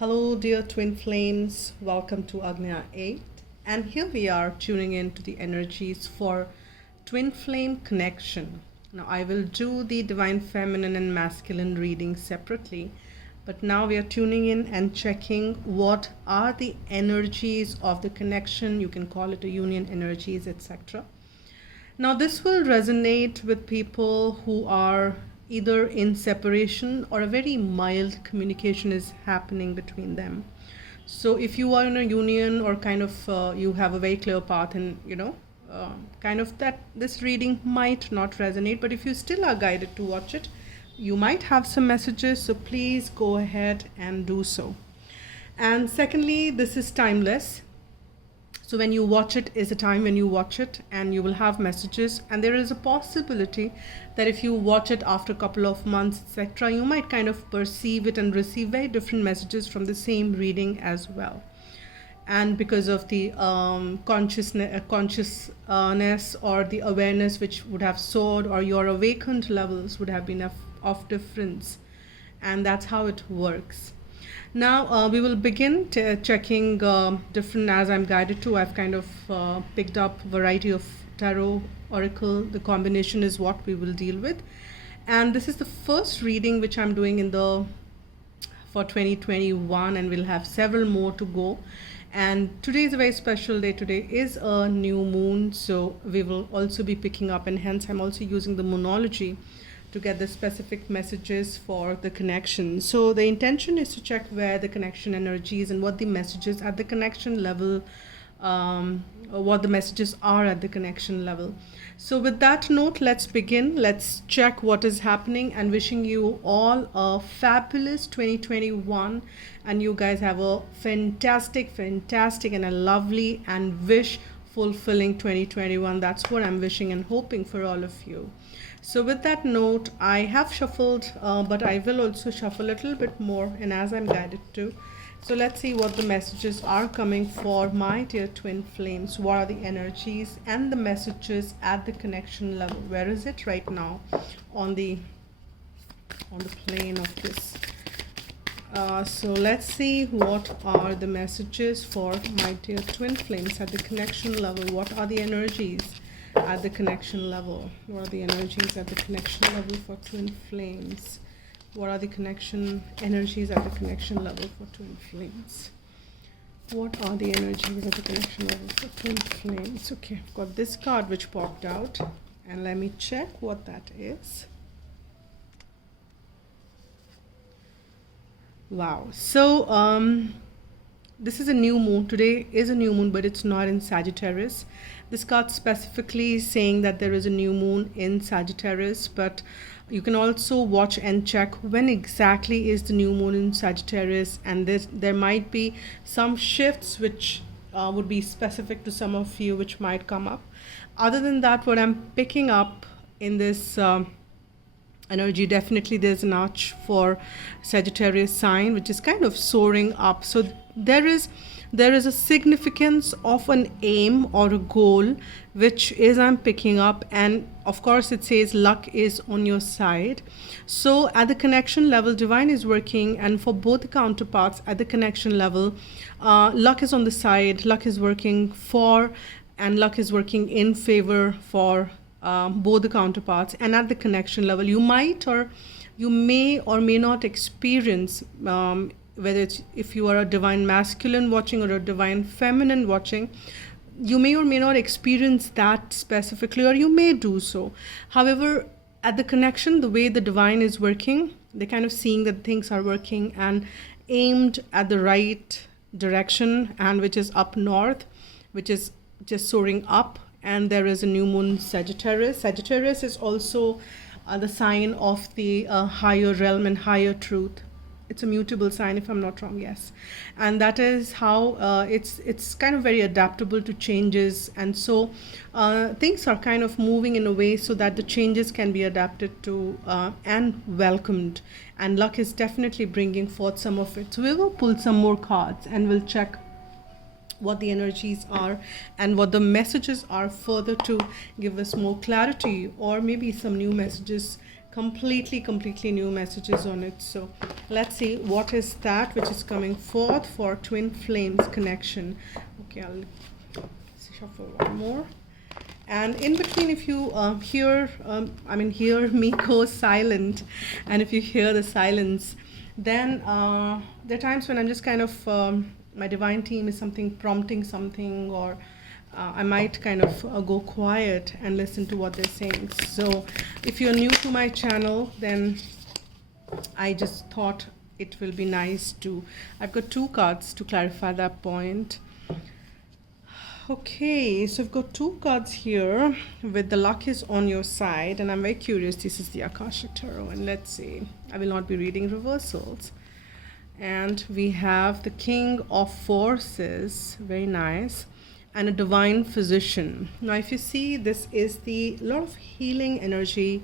Hello, dear twin flames. Welcome to Agnya 8. And here we are tuning in to the energies for twin flame connection. Now, I will do the divine feminine and masculine reading separately, but now we are tuning in and checking what are the energies of the connection. You can call it a union energies, etc. Now, this will resonate with people who are either in separation or a very mild communication is happening between them. So, if you are in a union or kind of you have a very clear path, and kind of that this reading might not resonate, but if you still are guided to watch it, you might have some messages. So, please go ahead and do so. And secondly, this is timeless. So when you watch it is a time when you watch it and you will have messages, and there is a possibility that if you watch it after a couple of months, etc., you might kind of perceive it and receive very different messages from the same reading as well. And because of the consciousness or the awareness which would have soared, or your awakened levels would have been of difference, and that's how it works. Now we will begin checking different, as I'm guided to. I've kind of picked up variety of tarot, oracle. The combination is what we will deal with. And this is the first reading which I'm doing for 2021, and we'll have several more to go. And today is a very special day. Today is a new moon, so we will also be picking up, and hence I'm also using the moonology to get the specific messages for the connection. So the intention is to check where the connection energy is and what the messages at the connection level, what the messages are at the connection level. So with that note, let's begin. Let's check what is happening, and wishing you all a fabulous 2021, and you guys have a fantastic and a lovely and wish fulfilling 2021. That's what I'm wishing and hoping for all of you. So with that note, I have shuffled, but I will also shuffle a little bit more, and as I'm guided to. So let's see what the messages are coming for my dear twin flames. What are the energies and the messages at the connection level? Where is it right now on the plane of this? So let's see what are the messages for my dear twin flames at the connection level. What are the energies at the connection level? What are the energies at the connection level for twin flames? What are the connection energies at the connection level for twin flames? What are the energies at the connection level for twin flames? Okay, I've got this card which popped out, and let me check what that is. Wow. So this is a new moon. Today is a new moon, but it's not in Sagittarius. This card specifically is saying that there is a new moon in Sagittarius, but you can also watch and check when exactly is the new moon in Sagittarius, and there might be some shifts which would be specific to some of you, which might come up. Other than that, what I'm picking up in this energy, definitely there's an arch for Sagittarius sign, which is kind of soaring up. So there is a significance of an aim or a goal, which is I'm picking up, and of course it says luck is on your side. So at the connection level, divine is working, and for both the counterparts at the connection level, luck is on the side, luck is working for, and luck is working in favor for both the counterparts. And at the connection level, you may or may not experience, whether it's if you are a divine masculine watching or a divine feminine watching, you may or may not experience that specifically, or you may do so. However, at the connection, the way the divine is working, they're kind of seeing that things are working and aimed at the right direction, and which is up north, which is just soaring up. And there is a new moon Sagittarius. Sagittarius is also the sign of the higher realm and higher truth. It's a mutable sign, if I'm not wrong, yes. And that is how it's kind of very adaptable to changes. And so things are kind of moving in a way so that the changes can be adapted to and welcomed. And luck is definitely bringing forth some of it. So we will pull some more cards, and we'll check what the energies are and what the messages are further to give us more clarity, or maybe some new messages completely new messages on it. So let's see what is that which is coming forth for twin flames connection. Okay, I'll shuffle one more. And in between, if you hear me go silent, and if you hear the silence, then there are times when I'm just kind of, my divine team is something prompting something, or I might kind of go quiet and listen to what they're saying. So if you're new to my channel, then I just thought it will be nice to, I've got 2 cards to clarify that point. Okay, so I've got 2 cards here with the luck is on your side, and I'm very curious. This is the Akashic Tarot, and let's see. I will not be reading reversals. And we have the King of Forces, very nice, and a Divine Physician. Now, if you see, this is the lot of healing energy.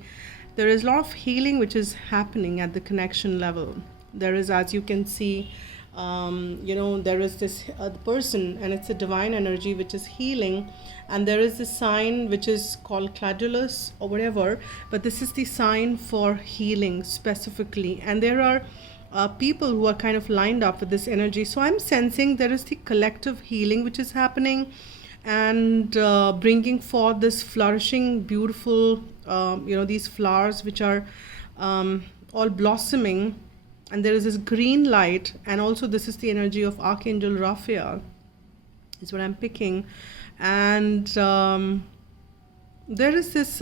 There is a lot of healing which is happening at the connection level. There is, as you can see, there is this person, and it's a divine energy which is healing, and there is this sign which is called Cladulus or whatever, but this is the sign for healing specifically, and there are people who are kind of lined up with this energy. So I'm sensing there is the collective healing which is happening, and bringing forth this flourishing, beautiful, these flowers which are all blossoming. And there is this green light, and also this is the energy of Archangel Raphael, is what I'm picking. And there is this,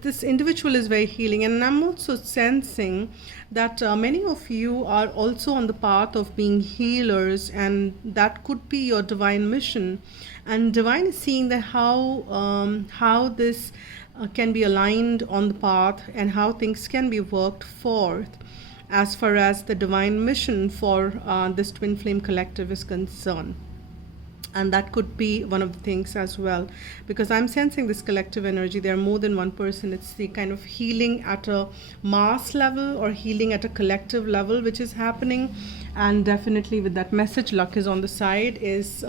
this individual is very healing. And I'm also sensing that many of you are also on the path of being healers, and that could be your divine mission. And divine is seeing that how this can be aligned on the path, and how things can be worked forth as far as the divine mission for this twin flame collective is concerned. And that could be one of the things as well, because I'm sensing this collective energy. There are more than one person. It's the kind of healing at a mass level, or healing at a collective level, which is happening. And definitely with that message, luck is on the side, is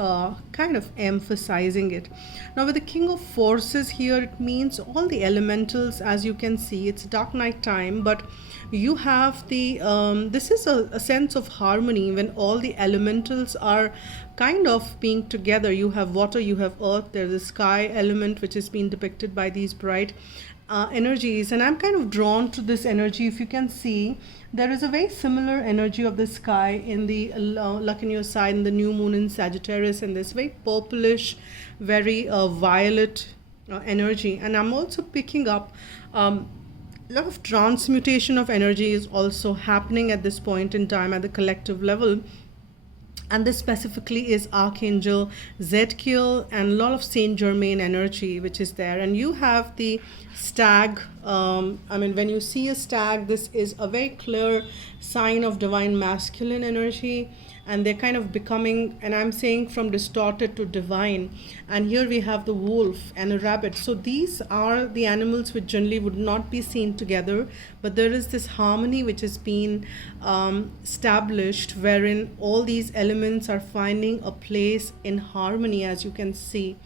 kind of emphasizing it. Now with the King of Forces here, it means all the elementals, as you can see. It's dark night time, but you have the this is a sense of harmony when all the elementals are kind of being together. You have water, you have earth, there's the sky element which is being depicted by these bright energies, and I'm kind of drawn to this energy. If you can see, there is a very similar energy of the sky in the luck in your side, in the new moon in Sagittarius, and this very purplish, very violet energy. And I'm also picking up a lot of transmutation of energy is also happening at this point in time at the collective level. And this specifically is Archangel Zadkiel, and a lot of Saint Germain energy which is there. And you have the stag. When you see a stag, this is a very clear sign of divine masculine energy, and they're kind of becoming, and I'm saying from distorted to divine. And here we have the wolf and a rabbit. So these are the animals which generally would not be seen together, but there is this harmony which has been established, wherein all these elements are finding a place in harmony, as you can see.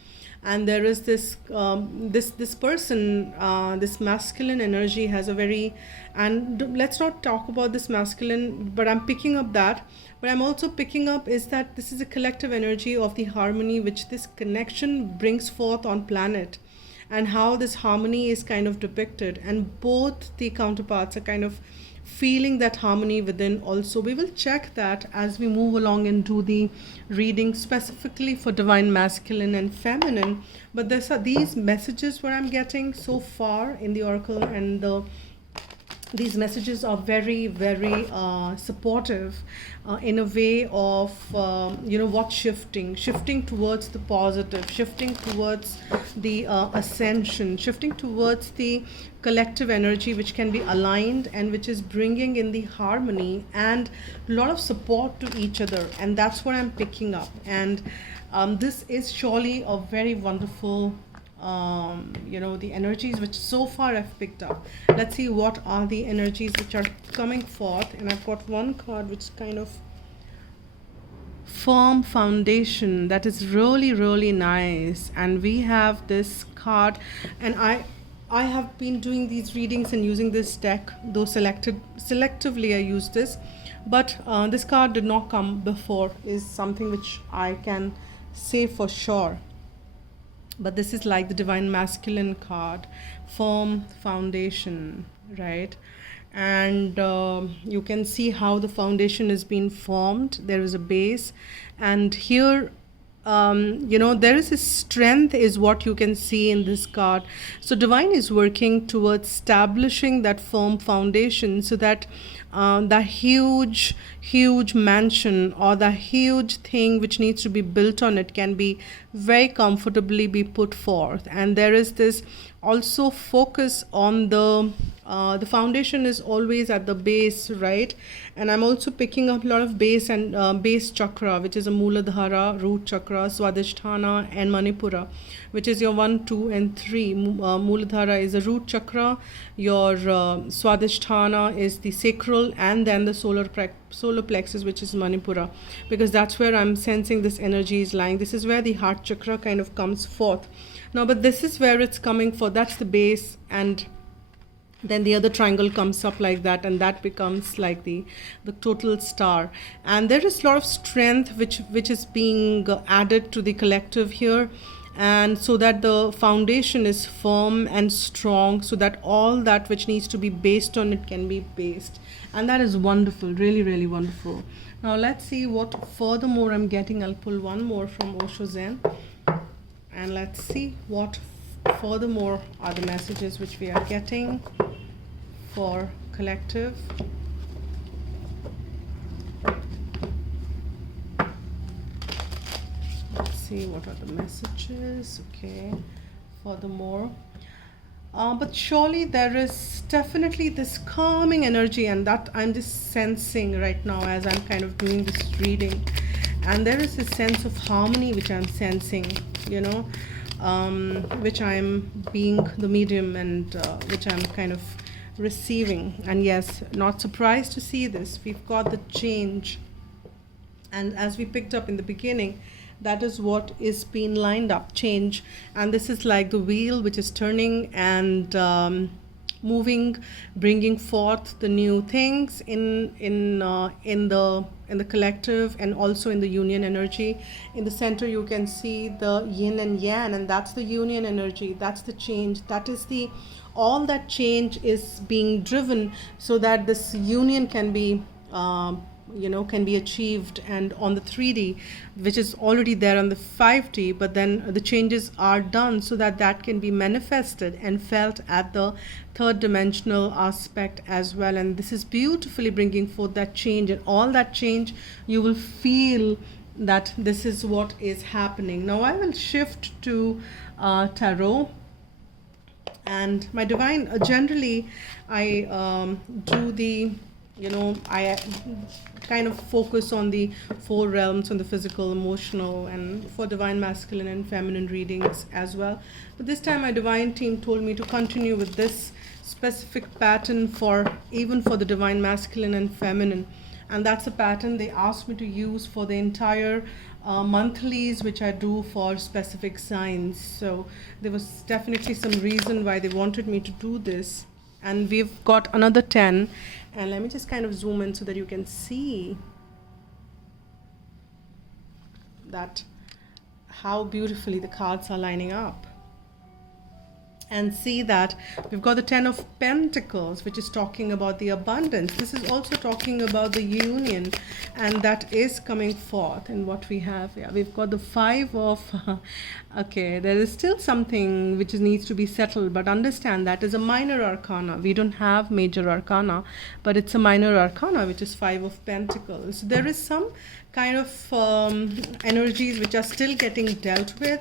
And there is this this person, this masculine energy has a very, and let's not talk about this masculine, but I'm picking up that. What I'm also picking up is that this is a collective energy of the harmony which this connection brings forth on planet, and how this harmony is kind of depicted, and both the counterparts are kind of feeling that harmony within also. We will check that as we move along and do the reading specifically for divine masculine and feminine. But these messages what I'm getting so far in the oracle, and these messages are very, very supportive in a way of, shifting towards the positive, shifting towards the ascension, shifting towards the collective energy which can be aligned, and which is bringing in the harmony and a lot of support to each other. And that's what I'm picking up. And this is surely a very wonderful the energies which so far I've picked up. Let's see what are the energies which are coming forth. And I've got one card which is kind of firm foundation. That is really, really nice. And we have this card, and I have been doing these readings and using this deck, though selectively I use this, but this card did not come before, is something which I can say for sure. But this is like the divine masculine card, firm foundation, right? And you can see how the foundation is being formed. There is a base, and here there is a strength is what you can see in this card. So divine is working towards establishing that firm foundation, so that the huge mansion or the huge thing which needs to be built on it can be very comfortably be put forth. And there is this also focus on the foundation is always at the base, right? And I'm also picking up a lot of base and base chakra, which is a Muladhara, root chakra, Swadhisthana, and Manipura, which is your 1, 2, and 3. Muladhara is a root chakra, your Swadhisthana is the sacral, and then the solar plexus, which is Manipura, because that's where I'm sensing this energy is lying. This is where the heart chakra kind of comes forth. Now, but this is where it's coming for. That's the base, and then the other triangle comes up like that, and that becomes like the total star. And there is a lot of strength which is being added to the collective here, and so that the foundation is firm and strong, so that all that which needs to be based on it can be based. And that is wonderful, really, really wonderful. Now let's see what furthermore I'm getting. I'll pull one more from Osho Zen, and let's see what furthermore are the messages which we are getting for collective. Let's see what are the messages. Okay, furthermore, but surely there is definitely this calming energy, and that I'm just sensing right now as I'm kind of doing this reading. And there is a sense of harmony which I'm sensing, which I'm being the medium, and which I'm kind of receiving. And yes, not surprised to see this. We've got the change, and as we picked up in the beginning, that is what is being lined up, change. And this is like the wheel which is turning and moving, bringing forth the new things in the collective, and also in the union energy. In the center you can see the yin and yang, and that's the union energy, that's the change, that is the all that change is being driven, so that this union can be can be achieved, and on the 3D, which is already there on the 5D, but then the changes are done so that that can be manifested and felt at the third dimensional aspect as well. And this is beautifully bringing forth that change, and all that change you will feel that this is what is happening. Now I will shift to tarot. And my divine, generally I do the I kind of focus on the 4 realms, on the physical, emotional, and for divine masculine and feminine readings as well. But this time my divine team told me to continue with this specific pattern for even for the divine masculine and feminine. And that's a pattern they asked me to use for the entire monthlies which I do for specific signs. So there was definitely some reason why they wanted me to do this. And we've got another 10, and let me just kind of zoom in so that you can see that how beautifully the cards are lining up. And see that we've got the 10 of Pentacles, which is talking about the abundance. This is also talking about the union, and that is coming forth. And what we have, we've got the 5 of okay, there is still something which needs to be settled, but understand that is a minor arcana. We don't have major arcana, but it's a minor arcana, which is 5 of Pentacles. So there is some kind of energies which are still getting dealt with,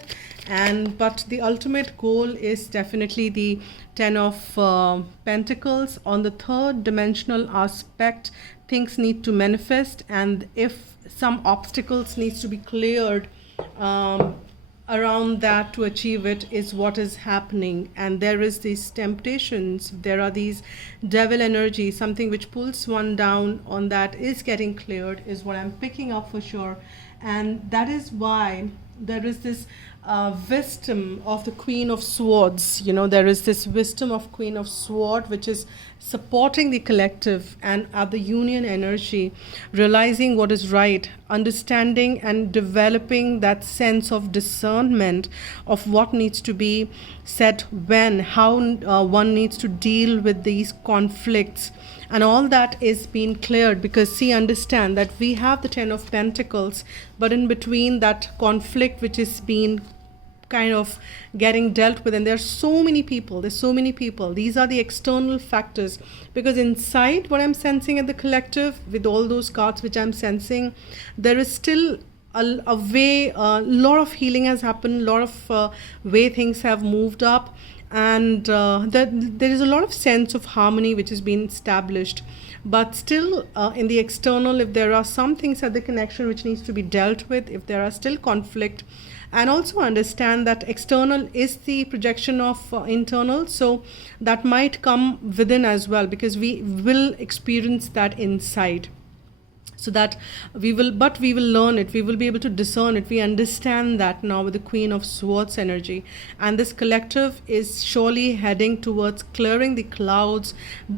but the ultimate goal is definitely the 10 of Pentacles. On the third dimensional aspect, things need to manifest, and if some obstacles needs to be cleared around that to achieve it, is what is happening. And there is these temptations, there are these devil energy, something which pulls one down on that is getting cleared, is what I'm picking up for sure. And that is why there is this wisdom of the Queen of Swords. You know, there is this wisdom of Queen of Sword, which is supporting the collective and the union energy, realizing what is right, understanding and developing that sense of discernment of what needs to be said when, how one needs to deal with these conflicts. And all that is being cleared, because see, understand that we have the 10 of Pentacles, but in between that conflict which is being kind of getting dealt with, and there's so many people, these are the external factors, because inside what I'm sensing at the collective with all those cards which I'm sensing, there is still a way, a lot of healing has happened, a lot of way things have moved up, and there is a lot of sense of harmony which has been established. But still, in the external, if there are some things at the connection which needs to be dealt with, if there are still conflict, and also understand that external is the projection of internal, so that might come within as well, because we will experience that inside. So that we will learn it, we will be able to discern it. We understand that now with the Queen of Swords energy, and this collective is surely heading towards clearing the clouds,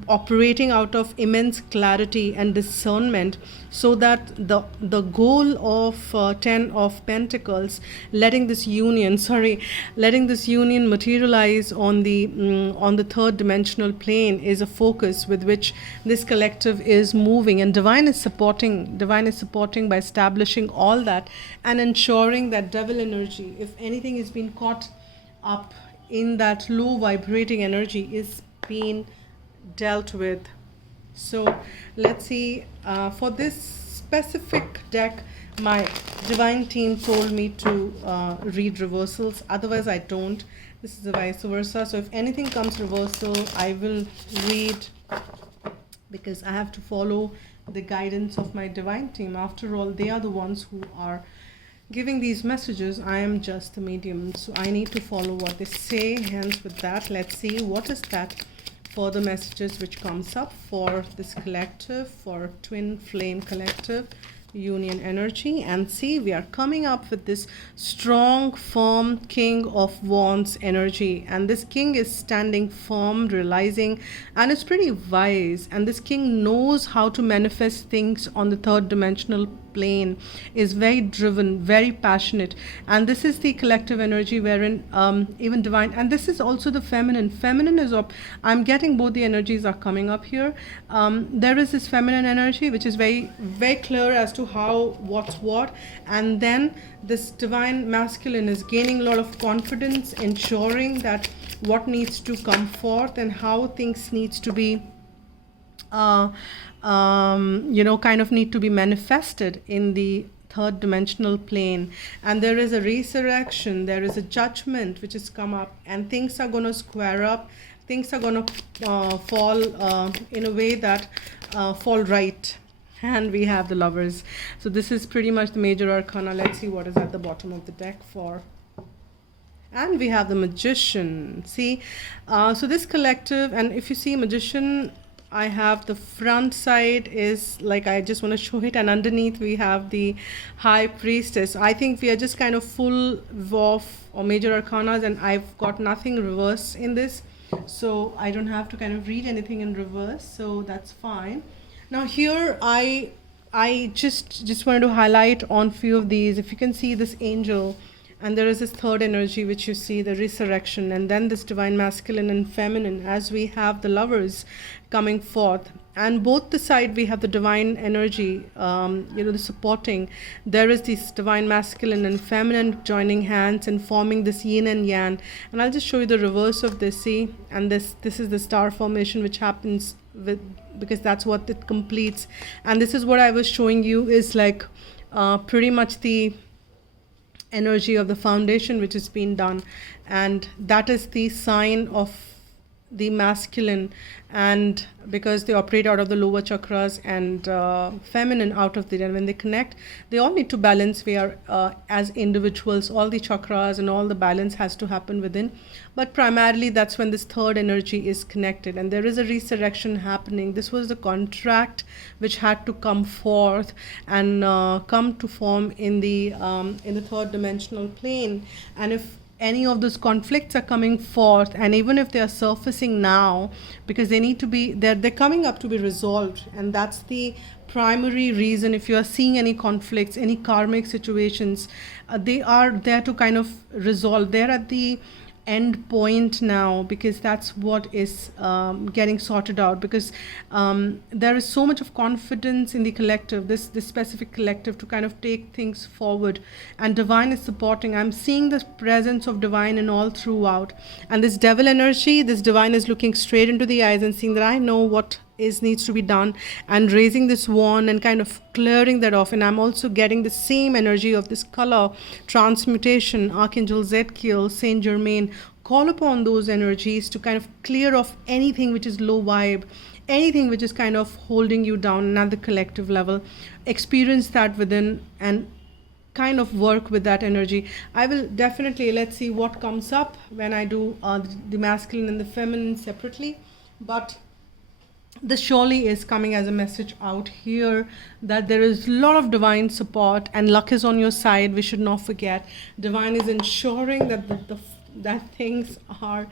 operating out of immense clarity and discernment, so that the goal of 10 of Pentacles, letting this union materialize on the third dimensional plane, is a focus with which this collective is moving, and divine is supporting by establishing all that and ensuring that devil energy, if anything is being caught up in that low vibrating energy, is being dealt with. So let's see, for this specific deck, my divine team told me to read reversals, otherwise I don't. This is the vice versa, so if anything comes reversal, I will read, because I have to follow the guidance of my divine team. After all, they are the ones who are giving these messages. I am just the medium, so I need to follow what they say. Hence with that, let's see what is that for the messages which comes up for this collective, for Twin Flame Collective union energy. And see, we are coming up with this strong, firm King of Wands energy, and this king is standing firm, realizing, and it's pretty wise, and this king knows how to manifest things on the third dimensional plane, is very driven, very passionate. And this is the collective energy wherein even divine, and this is also the feminine is up. I'm getting both the energies are coming up here. There is this feminine energy which is very, very clear as to how, what's what, and then this divine masculine is gaining a lot of confidence, ensuring that what needs to come forth and how things needs to be kind of need to be manifested in the third dimensional plane. And there is a resurrection, there is a judgment which has come up, and things are going to square up, things are going to fall in a way that fall right. And we have the Lovers. So this is pretty much the major arcana. Let's see what is at the bottom of the deck for. And we have the Magician. See, so this collective, and if you see Magician, I have the front side is like, I just want to show it, and underneath we have the High Priestess. I think we are just kind of full of or major arcanas, and I've got nothing reverse in this, so I don't have to kind of read anything in reverse, so that's fine. Now here I just wanted to highlight on few of these. If you can see this angel, and there is this third energy which you see, the resurrection, and then this divine masculine and feminine, as we have the Lovers coming forth. And both the side we have the divine energy, the supporting. There is this divine masculine and feminine joining hands and forming this yin and yang. And I'll just show you the reverse of this, see, and this is the star formation which happens with, because that's what it completes. And this is what I was showing you is like pretty much the energy of the foundation which has been done, and that is the sign of the masculine, and because they operate out of the lower chakras, and feminine out of the, and when they connect, they all need to balance. We are as individuals, all the chakras and all the balance has to happen within, but primarily that's when this third energy is connected, and there is a resurrection happening. This was the contract which had to come forth and come to form in the third dimensional plane. And if any of those conflicts are coming forth, and even if they are surfacing now, because they need to be, they're coming up to be resolved, and that's the primary reason. If you are seeing any conflicts, any karmic situations, they are there to kind of resolve. They're at the end point now, because that's what is getting sorted out, because there is so much of confidence in the collective, this specific collective, to kind of take things forward, and divine is supporting. I'm seeing the presence of divine in all throughout, and this devil energy, this divine is looking straight into the eyes and seeing that I know what needs to be done, and raising this wand and kind of clearing that off. And I'm also getting the same energy of this color transmutation. Archangel Zedkiel, Saint Germain, call upon those energies to kind of clear off anything which is low vibe, anything which is kind of holding you down at the collective level. Experience that within and kind of work with that energy. I will definitely, let's see what comes up when I do the masculine and the feminine separately, but this surely is coming as a message out here that there is a lot of divine support, and luck is on your side. We should not forget, divine is ensuring that that things are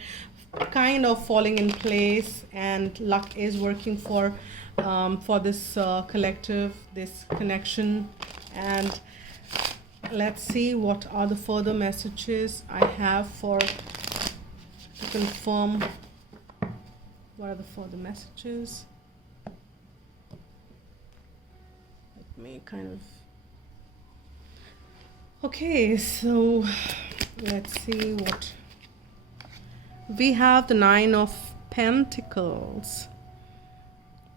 kind of falling in place, and luck is working for this collective, this connection. And let's see what are the further messages I have to confirm. What are the further messages? Let me kind of... Okay, so let's see what... We have the Nine of Pentacles.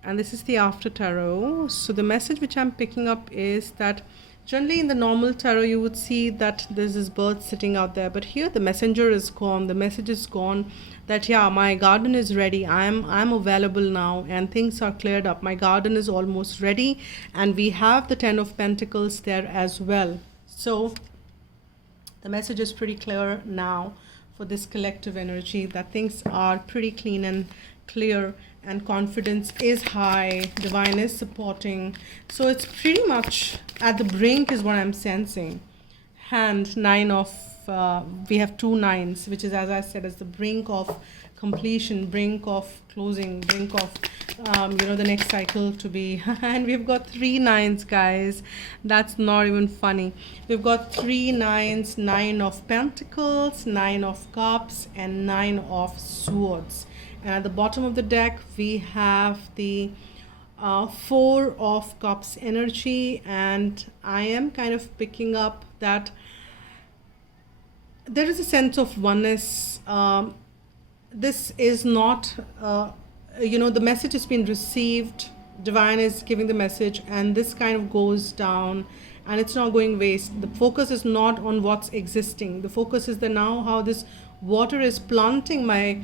And this is the After Tarot. So the message which I'm picking up is that generally in the normal tarot you would see that there's this bird sitting out there, but here the messenger is gone. The message is gone that yeah, my garden is ready. I'm available now, and things are cleared up. My garden is almost ready, and we have the Ten of Pentacles there as well. So the message is pretty clear now for this collective energy, that things are pretty clean and clear, and confidence is high, divine is supporting. So it's pretty much at the brink is what I'm sensing. Hand, nine of we have two nines, which is, as I said, as the brink of completion, brink of closing, brink of the next cycle to be. And we've got three nines, guys. That's not even funny. We've got three nines: Nine of Pentacles, Nine of Cups, and Nine of Swords. And at the bottom of the deck we have the Four of Cups energy, and I am kind of picking up that there is a sense of oneness. This is not, the message has been received, divine is giving the message, and this kind of goes down, and it's not going waste. The focus is not on what's existing. The focus is that now how this water is planting my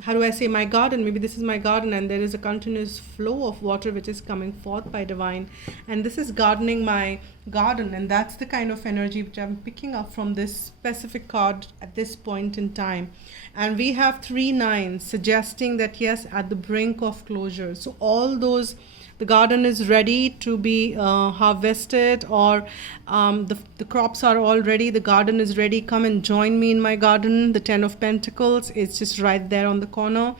how do I say, my garden. Maybe this is my garden, and there is a continuous flow of water which is coming forth by divine, and this is gardening my garden. And that's the kind of energy which I'm picking up from this specific card at this point in time. And we have three nines suggesting that yes, at the brink of closure. So all those, the garden is ready to be harvested, or the crops are all ready, the garden is ready, come and join me in my garden. The Ten of Pentacles is just right there on the corner.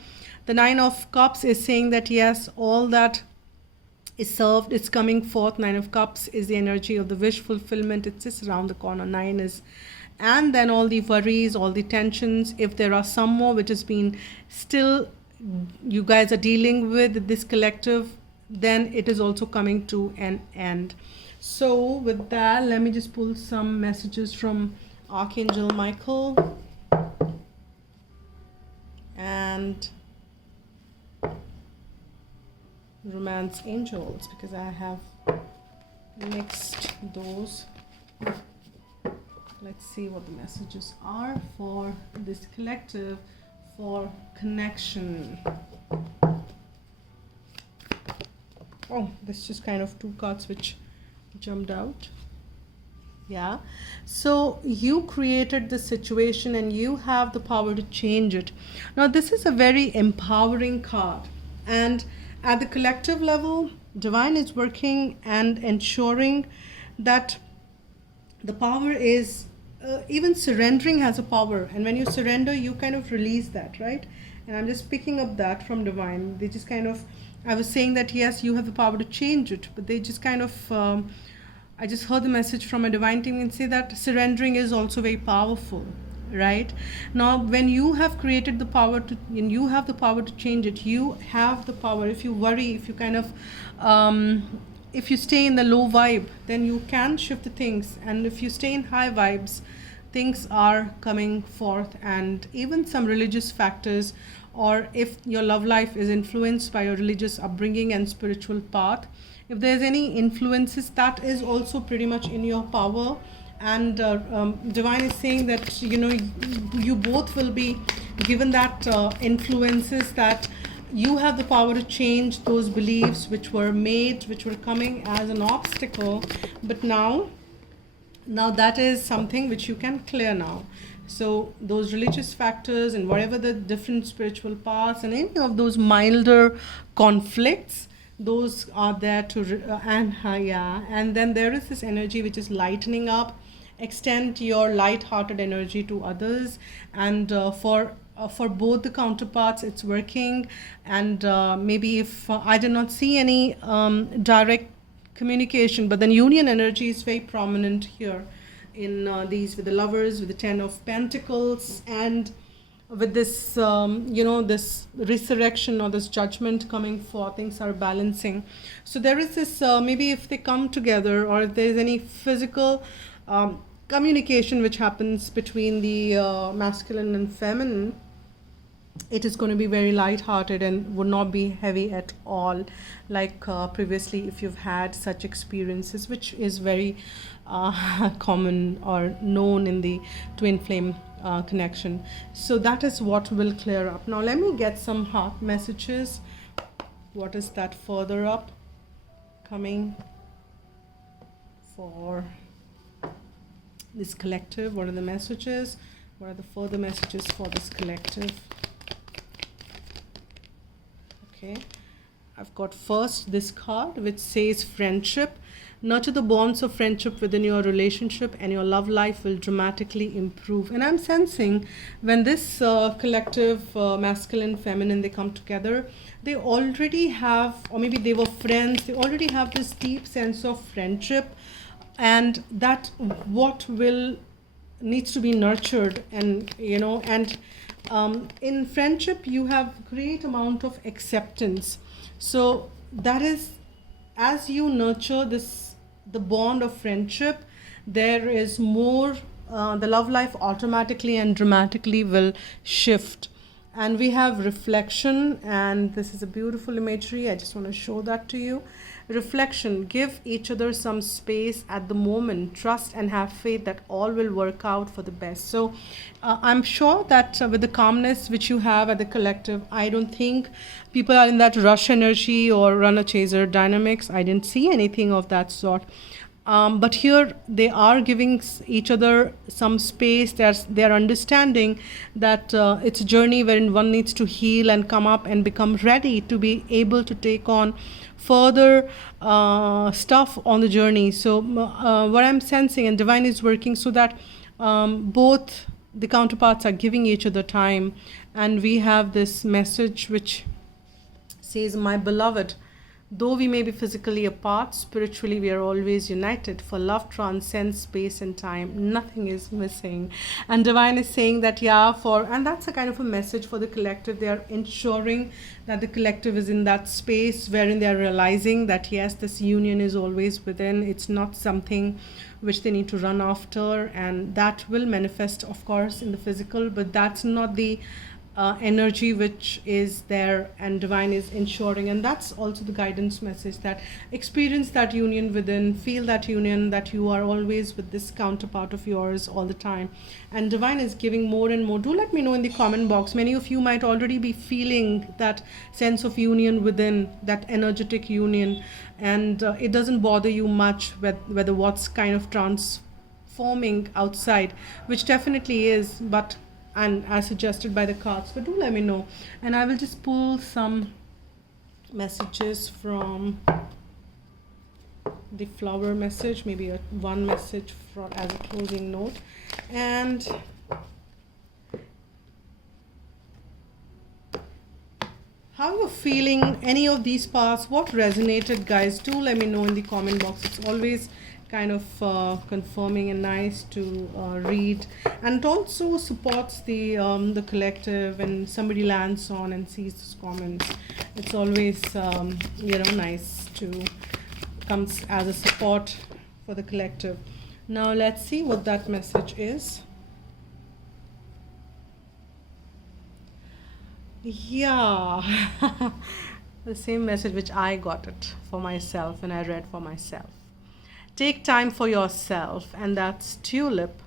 The Nine of Cups is saying that yes, all that is served, it's coming forth. Nine of Cups is the energy of the wish fulfillment. It's just around the corner. Nine is, and then all the worries, all the tensions, if there are some more which has been still you guys are dealing with this collective, then it is also coming to an end. So with that, let me just pull some messages from Archangel Michael and Romance Angels, because I have mixed those. Let's see what the messages are for this collective for connection. Oh, this just kind of two cards which jumped out. Yeah, so you created the situation and you have the power to change it. Now this is a very empowering card, and at the collective level, divine is working and ensuring that the power is even surrendering has a power, and when you surrender you kind of release that, right? And I'm just picking up that from divine. They just kind of, I was saying that yes, you have the power to change it, but they just kind of I just heard the message from a divine team and say that surrendering is also very powerful, right? Now when you have created the power to, and you have the power to change it, you have the power. If you worry, if you kind of if you stay in the low vibe, then you can shift the things, and if you stay in high vibes, things are coming forth. And even some religious factors, or if your love life is influenced by your religious upbringing and spiritual path, if there's any influences, that is also pretty much in your power. And divine is saying that you both will be given that influences, that you have the power to change those beliefs which were made, which were coming as an obstacle, but now that is something which you can clear now. So those religious factors and whatever the different spiritual paths and any of those milder conflicts, those are there to and then there is this energy which is lightening up. Extend your light-hearted energy to others, and for both the counterparts it's working. And maybe if I did not see any direct communication, but then union energy is very prominent here in these, with the lovers, with the 10 of Pentacles, and with this this resurrection or this judgment coming forth. Things are balancing. So there is this maybe if they come together, or if there is any physical communication which happens between the masculine and feminine, it is going to be very light-hearted and would not be heavy at all, like previously if you've had such experiences, which is very common or known in the twin flame connection. So that is what will clear up. Now let me get some heart messages. What is that further up coming for this collective? What are the messages? What are the further messages for this collective? Okay, I've got first this card which says friendship. Nurture the bonds of friendship within your relationship and your love life will dramatically improve. And I'm sensing when this collective masculine, feminine, they come together, they already have, or maybe they were friends, they already have this deep sense of friendship, and that what will needs to be nurtured. And in friendship you have great amount of acceptance. So that is, as you nurture the bond of friendship, there is more, the love life automatically and dramatically will shift. And we have reflection, and this is a beautiful imagery. I just want to show that to you. Reflection: give each other some space at the moment, trust and have faith that all will work out for the best. So I'm sure that with the calmness which you have at the collective, I don't think people are in that rush energy or runner chaser dynamics. I didn't see anything of that sort. But here they are giving each other some space. They're understanding that it's a journey wherein one needs to heal and come up and become ready to be able to take on further stuff on the journey. So what I'm sensing, and divine is working so that both the counterparts are giving each other time. And we have this message which says, my beloved, though we may be physically apart, spiritually we are always united, for love transcends space and time. Nothing is missing. And divine is saying that, and that's a kind of a message for the collective. They are ensuring that the collective is in that space wherein they are realizing that, yes, this union is always within. It's not something which they need to run after, and that will manifest, of course, in the physical, but that's not the energy which is there, and divine is ensuring. And that's also the guidance message, that experience that union within, feel that union, that you are always with this counterpart of yours all the time. And divine is giving more and more. Do let me know in the comment box. Many of you might already be feeling that sense of union within, that energetic union, and it doesn't bother you much whether what's kind of transforming outside, which definitely is, but and as suggested by the cards. But do let me know, and I will just pull some messages from the flower message, maybe one message for as a closing note. And how you're feeling any of these paths, what resonated, guys, do let me know in the comment box. It's always kind of confirming and nice to read, and it also supports the collective. And somebody lands on and sees those comments, it's always nice to comes as a support for the collective. Now let's see what that message is. Yeah. The same message which I got it for myself and I read for myself. Take time for yourself, and that's tulip.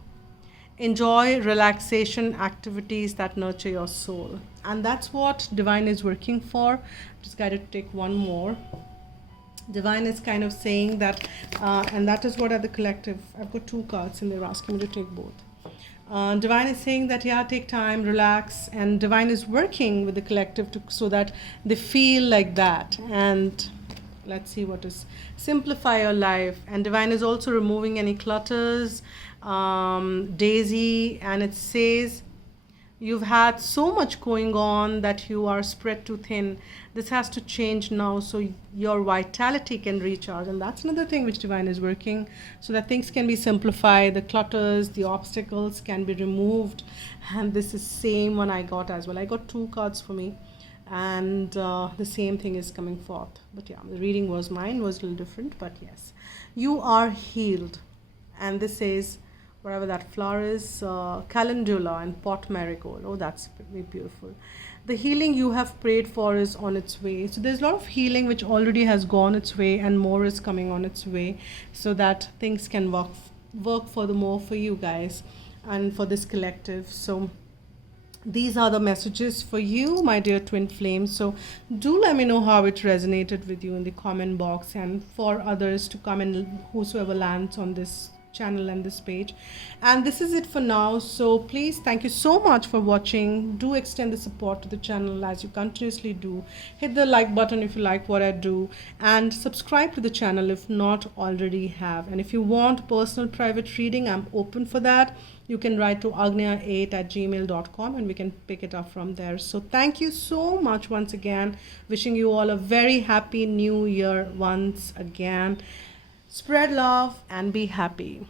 Enjoy relaxation activities that nurture your soul. And that's what divine is working for. Just got to take one more. Divine is kind of saying that, and that is what at the collective, I've got two cards and they're asking me to take both. Divine is saying that, yeah, take time, relax, and divine is working with the collective so that they feel like that. And let's see what is simplify your life. And divine is also removing any clutters, daisy, and it says you've had so much going on that you are spread too thin. This has to change now so your vitality can recharge. And that's another thing which divine is working, so that things can be simplified, the clutters, the obstacles can be removed. And this is same one I got as well. I got two cards for me, and the same thing is coming forth. But yeah, the reading was mine was a little different, but yes, you are healed. And this is whatever that flower is, calendula and pot marigold. Oh, that's very beautiful. The healing you have prayed for is on its way. So there's a lot of healing which already has gone its way, and more is coming on its way, so that things can work for the more for you guys and for this collective. So these are the messages for you, my dear twin flames. So do let me know how it resonated with you in the comment box, and for others to come and whosoever lands on this channel and this page. And this is it for now. So please, thank you so much for watching. Do extend the support to the channel as you continuously do. Hit the like button if you like what I do, and subscribe to the channel if not already have. And if you want personal private reading, I'm open for that. You can write to agnya8@gmail.com and we can pick it up from there. So thank you so much once again. Wishing you all a very happy new year once again. Spread love and be happy.